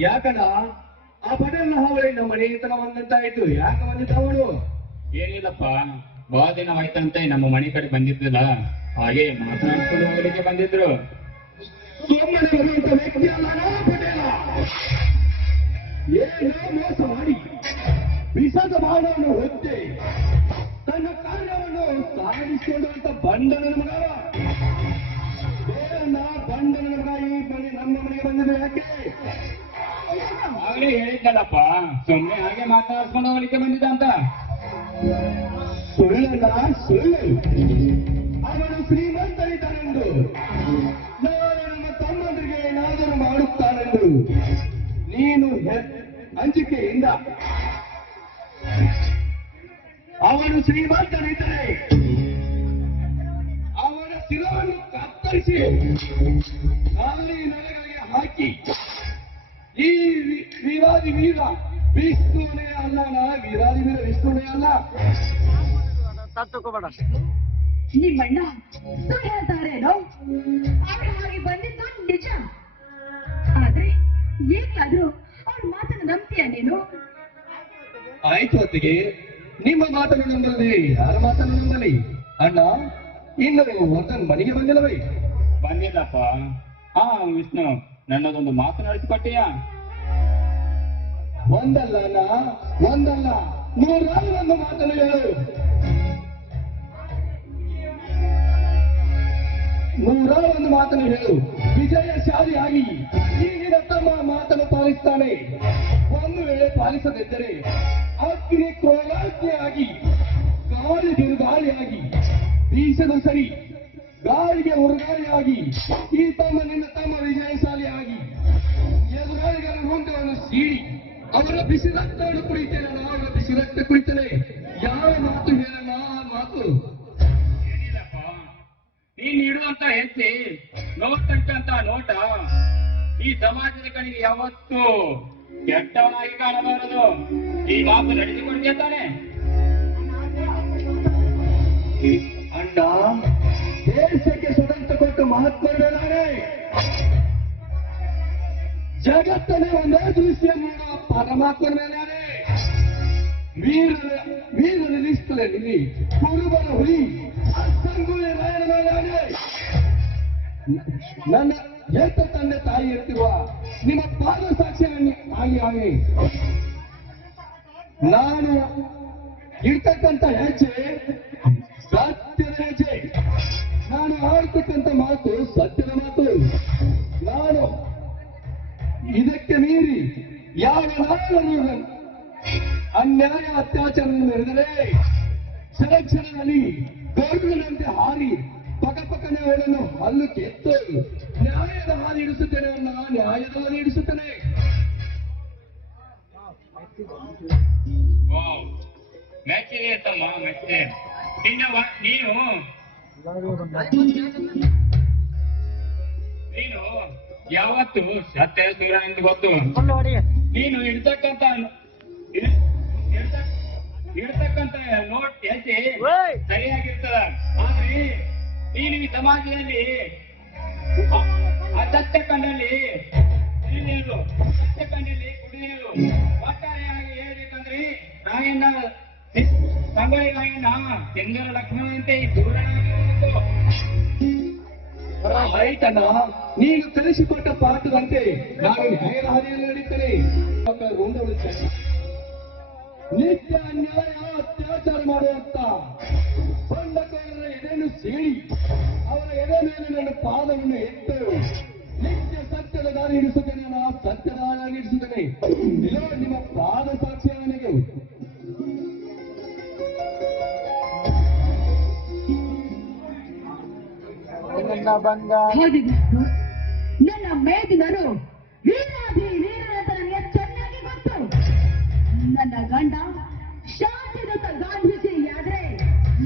ಯಾಕಣ್ಣ ಆ ಪಟೇಲ್ ಅವಳಿ ನಮ್ಮ ಮನೆ ತನ ಬಂದಂತಾಯ್ತು. ಯಾಕೆ ಬಂದಿದ್ದ ಅವಳು? ಏನಿಲ್ಲಪ್ಪ, ಬಹಳ ದಿನ ಆಯ್ತಂತೆ, ನಮ್ಮ ಮನೆ ಕಡೆ ಬಂದಿದ್ದಿಲ್ಲ. ಹಾಗೆ ಮಾತನಾಡಿಕೊಂಡು ಹೋಗ್ಲಿಕ್ಕೆ ಬಂದಿದ್ರು. ಸುಮ್ಮನೆ ಬರುವಂತ ವ್ಯಕ್ತಿ ಅಲ್ಲ ಪಟೇಲ. ಏನೋ ಮೋಸ ಮಾಡಿ, ವಿಷದ ಬಾಣವನ್ನು ಹೊತ್ತೆ, ತನ್ನ ಕಾರ್ಯವನ್ನು ಸಾಧಿಸಿಕೊಳ್ಳುವಂತ ಬಂಡನ ಮಗ ಬೇರನ್ನ ಬಂಡನ ಮಗ ಈ ಮನೆ, ನಮ್ಮ ಮನೆಗೆ ಬಂದಿದೆ ಯಾಕೆ? ಆಗ್ಲೇ ಹೇಳಿದ್ದಲ್ಲಪ್ಪ. ಸುಮ್ಮನೆ ಹಾಗೆ ಮಾತಾಡ್ಸ್ಕೊಂಡು ಹೋಗ್ಲಿಕ್ಕೆ ಬಂದಿದ್ದ ಅಂತ. ಸುಳ್ಳಲ್ಲ, ಸುಳ್ಳು. ಅವನು ನಾನು ನಮ್ಮ ತಮ್ಮಂದಿರಿಗೆ ಏನಾದರೂ ಮಾಡುತ್ತಾನೆಂದು. ನೀನು ಹಂಚಿಕೆಯಿಂದ. ಅವನು ಶ್ರೀಮಂತನಿದ್ದರೆ ಅವನ ಶಿರವನ್ನು ಕತ್ತರಿಸಿ ಅಲ್ಲಿ ನೆಲೆಗಳಿಗೆ ಹಾಕಿ, ಈ ವಿ- ವಿವಾದಿ ವೀರ ವಿಷ್ಣುನೇ ಅಲ್ಲ ನಾ ವಿವಾದಿ ವೀರ ವಿಷ್ಣುನೇ ಅಲ್ಲ. ನಿಮ್ಮಣ್ಣ ಸುಳ್ಳು ಹೇಳ್ತಾರೇನೋ ಅವ್ರು ಹಾಗೆ ಬಂದಿದ್ದು? ನಿಜ. ಆದ್ರೆ ಏನಾದ್ರೂ ಅವ್ರ ಮಾತನ್ನ ನಂಬ್ತೀಯ ನೀನು? ಆಯ್ತು ಹೊತ್ತಿಗೆ ನಿಮ್ಮ ಮಾತನ್ನು ನಂಬಲಿ ಯಾರ ಮಾತನ್ನು ನಂಬಲಿ? ಅಣ್ಣ ಇನ್ನು ವರ್ಧನ್ ಮನೆಗೆ ಬಂದಿಲ್ಲವೇ? ಬಂದಿಲ್ಲಪ್ಪ. ಆ ವಿಷ್ಣು ನನ್ನದೊಂದು ಮಾತನಾಡಿಸಿಕೊಟ್ಟಿಯಾ ಒಂದಲ್ಲ ಒಂದಲ್ಲ. ನೂರಾರು ಒಂದು ಮಾತನ್ನು ಹೇಳು. ನೂರಾರು ಒಂದು ಮಾತನ್ನು ಹೇಳು. ವಿಜಯಶಾಲಿಯಾಗಿ ಈಗಿನ ತಮ್ಮ ಮಾತನ್ನು ಪಾಲಿಸ್ತಾನೆ. ಒಂದು ವೇಳೆ ಪಾಲಿಸದಿದ್ದರೆ ಅಗ್ನಿ ಕ್ರೋಲಾಜ್ಞೆಯಾಗಿ ಗಾಳಿ ಬಿರುಗಾಳಿಯಾಗಿ, ಬೀಸದು ಸರಿ, ಗಾಳಿಗೆ ಉರುಗಾಳಿಯಾಗಿ ಈ ತಮ್ಮ ನಿನ್ನ ತಮ್ಮ ವಿಜಯಶಾಲಿಯಾಗಿ ಎದುರಾಳಿಗಳ ಒಂದು ಸೀಳಿ. ಅವರ ಬಿಸಿ ರಕ್ತವನ್ನು ಕುಡಿತೇನೆ ನಾನು ಬಿಸಿ ರಕ್ತ ಕುಡಿತೇನೆ ಯಾವ ಮಾತು ಹೇಳೋಣ ಆ ಮಾತು. ಏನಿಲ್ಲಪ್ಪ. ನೀನ್ ಇಡುವಂತ ಹೆಜ್ಜೆ ನೋಡ್ತಕ್ಕಂತ ನೋಟ ಈ ಸಮಾಜದ ಕಡೆಗೆ ಯಾವತ್ತು ಕೆಟ್ಟವನಾಗಿ ಕಾಣಬಾರದು. ಈ ಮಾತು ನಡೆಸಿಕೊಡ್ತೀಯ ತಾನೆ? ಅಣ್ಣ ದೇಶಕ್ಕೆ ಸ್ವತಂತ್ರ ಕೊಟ್ಟು ಮಹಾತ್ಮರೇ ಜಗತ್ತನ್ನೇ ಒಂದೇ ದೃಶ್ಯ ನೋಡುವ ಪರಮಾತ್ಮ ಮೇಲೆ. ವೀರ ವೀರ ನಿಲ್ಲಿಸ್ತಲೇ ನಿಲ್ಲಿ ಕುರುಬರ ಹುಲಿ ಅಸಂಗುಲಿ ರಾಯನ ಮೇಲೆ ನನ್ನ ಎತ್ತ ತಂದೆ ತಾಯಿ ಇರ್ತಿರುವ ನಿಮ್ಮ ಪಾದ ಸಾಕ್ಷಿಯಾಗಿ ಆಗಿ ಆಗಿ ನಾನು ಇರ್ತಕ್ಕಂಥ ಹೆಜ್ಜೆ, ಸತ್ಯದ ಹೆಜ್ಜೆ. ನಾನು ಆಡ್ತಕ್ಕಂಥ ಮಾತು ಸತ್ಯದ ಇದಕ್ಕೆ ಮೀರಿ ಯಾವ ನಾಳನ್ನು ಅನ್ಯಾಯ ಅತ್ಯಾಚಾರ ನಡೆದರೆ ಸೆಲೆಕ್ಷನ್ನಲ್ಲಿ ಗೌರವದಂತೆ ಹಾರಿ ಪಕ ಪಕ್ಕನೆ ಅವಳನ್ನು ಹಲ್ಲು ಕೆತ್ತು ನ್ಯಾಯದ ಹಾದಿ ಇಡಿಸುತ್ತೇನೆ ಅನ್ನ ನ್ಯಾಯದ ಹಾದಿ ಇಡಿಸುತ್ತೇನೆ ಮೆಚ್ಚಿದೆ ತಮ್ಮ ಮೆಚ್ಚಿದೆ ಇನ್ನು ನೀನು? ನೀನು? ಯಾವತ್ತು? ಸತ್ಯ ಸೂರ ಎಂದು ಗೊತ್ತು. ನೀನು ಇಡ್ತಕ್ಕಂತ ಇಡ್- ಇಡ್ತ- ಇಡ್ತಕ್ಕಂತ ನೋಟ್ ಹೆಜ್ಜೆ ಸರಿಯಾಗಿರ್ತದ. ಆದ್ರೆ ನೀನು ಈ ಸಮಾಜದಲ್ಲಿ ಅಸತ್ಯ ಕಂಡಲ್ಲಿ ಸತ್ಯ ಕಂಡಲ್ಲಿ ಕುಡಿಯಲು ಒಟ್ಟಾರೆಯಾಗಿ ಹೇಳ್ಬೇಕಂದ್ರೆ ನಾಯಣ್ಣ ಸಂಗೊಳ್ಳಿ ನಾಯಣ್ಣ ಚಂದ್ರ ಲಕ್ಷ್ಮಣಂತೆ ದೂರ ಆಯ್ತಣ್ಣ ನೀನು ಕಲಿಸಿಕೊಟ್ಟ ಪಾಠದಂತೆ ನಾನು ನ್ಯಾಯದ ಹಾದಿಯಲ್ಲಿ ನಡೀತೇನೆ ನಿತ್ಯ ನ್ಯಾಯ, ಅತ್ಯಾಚಾರ ಮಾಡುವಂತ ಬಂಡಕಾರರ ಎದೆಯನ್ನು ಸೇಳಿ, ಅವರ ಎದೆ ಮೇಲೆ ನನ್ನ ಪಾದವನ್ನು ಎತ್ತು, ನಿತ್ಯ ಸತ್ಯದ ದಾರಿ ಹಿಡಿಸುತ್ತೇನೆ, ನಾನು ಸತ್ಯದ ದಾರಿ ಹಿಡಿಸುತ್ತೇನೆ. ನಿಮ್ಮ ಪಾದ ಸಾಕ್ಷಿ ನನಗೆ ಹೌದು ನನ್ನ ಮೇದಿನರು ವೀರಾಧಿ ವೀರರಂತ ನನಗೆ ಚೆನ್ನಾಗಿ ಗೊತ್ತು ನನ್ನ ಗಂಡ ಶಾಂತಿಯುತ ಗಾಂಧೀಜಿಯಾದ್ರೆ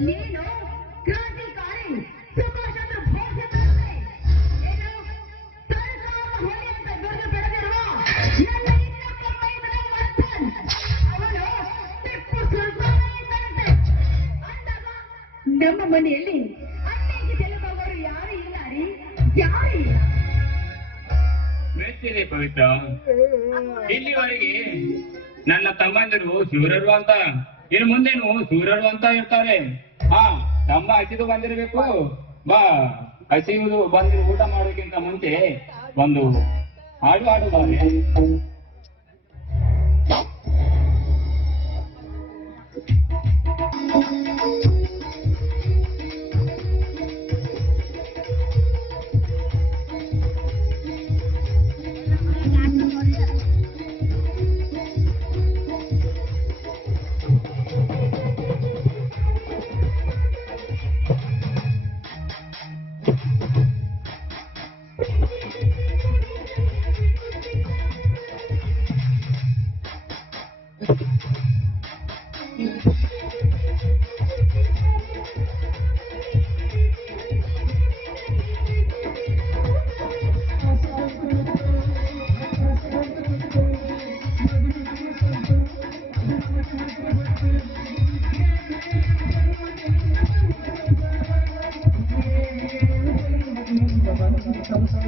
ನೀನು ಕ್ರಾಂತಿಕಾರಿ ನಮ್ಮ ಏನು ಪವಿತ್ರ. ಇಲ್ಲಿವರೆಗೆ ನನ್ನ ತಮ್ಮಂದಿರು ಶಿವರರು ಅಂತ, ಇನ್ನು ಮುಂದೇನು ಸೂರ್ಯರು ಅಂತ ಇರ್ತಾರೆ. ಹಾ ತಮ್ಮ ಹಸಿದು ಬಂದಿರಬೇಕು. ಬಾ ಹಸಿಯುವುದು ಬಂದಿರು, ಊಟ ಮಾಡೋಕ್ಕಿಂತ ಮುಂಚೆ ಒಂದು ಹಾಡು ಹಾಡು ಬಂದೆ Thank.